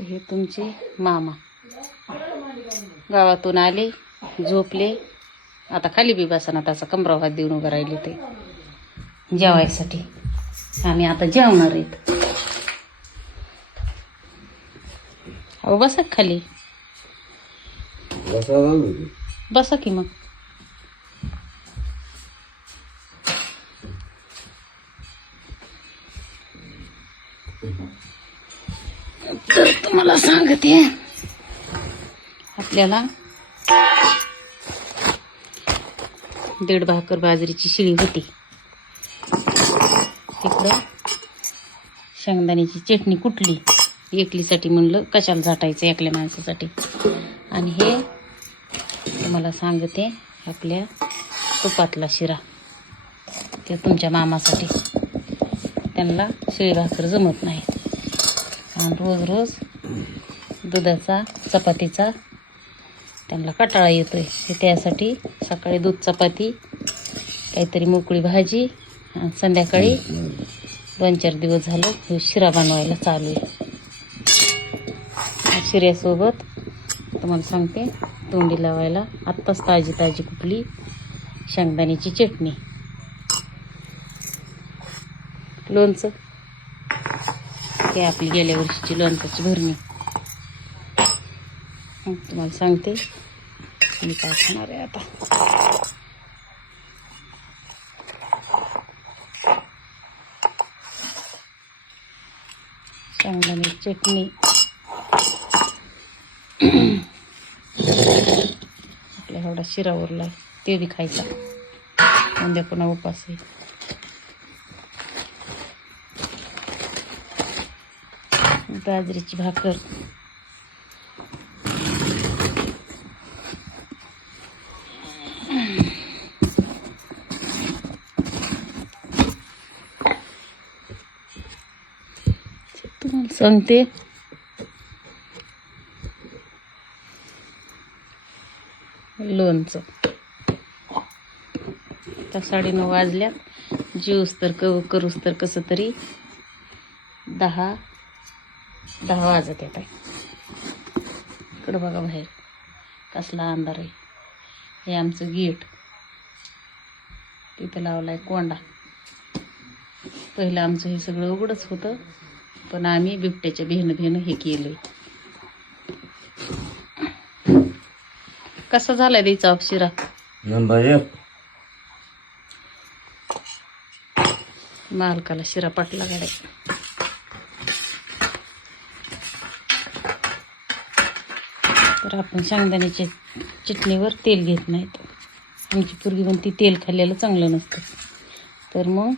हे तुमचे मामा गावातून आले, झोपले. आता खाली बी बसना, त्याचा कमरावर हात देऊन उभं राहिले ते जेवायसाठी. आम्ही आता जेवणार आहेत. अहो बसा खाली, बसा की मग. तर तुम्हाला सांगते, आपल्याला 1.5 भाकर बाजरीची शिळी होती. इकडं शेंगदाण्याची चटणी कुटली, एकलीसाठी म्हणलं कशाला झाटायचं एकल्या माणसासाठी. आणि हे तुम्हाला सांगते आपल्या तुपातला शिरा, ते तुमच्या मामासाठी. त्यांना शिळी भाकर जमत नाही. आणि रोज रोज दुधाचा चपातीचा त्यांना कंटाळा येतोय. हे त्यासाठी सकाळी दूध चपाती, काहीतरी मोकळी भाजी, आणि संध्याकाळी 2-4 दिवस झालं हे शिरा बनवायला चालू आहे. शिऱ्यासोबत तुम्हाला सांगते, तोंडी लावायला आत्ताच ताजी ताजी कुठली शेंगदाण्याची चटणी, लोणचं, हे आपली गेल्या वर्षीची लोणच्याची भरणी. तुम्हाला सांगते मी काय खाणार आहे आता. शेंगदाण्याची चटणी, आपल्या एवढा शिरा उरला ते बी खायचा, उद्या पुन्हा उपास आहे. बाजरीची भाकर, तुम्हाला सांगते लोणचं. तर 9:30 वाजल्यात. जेऊस तर करूस तर कसं तरी 10 वाजत येत आहे. इकडं बघा बाहेर कसला अंधार आहे. हे आमचं गेट, तिथं लावलाय कोंडा. पहिलं आमचं हे सगळं उघडच होतं, पण आम्ही बिबट्याच्या भेन हे केलंय. कसा झालाय द्यायचा शिरा? मालकाला शिरा पाटला गाड्या. तर आपण शेंगदाण्याच्या चटणीवर तेल घेत नाहीत. आमची पोरगी म्हणती तेल खाल्लेलं चांगलं नसतं. तर मग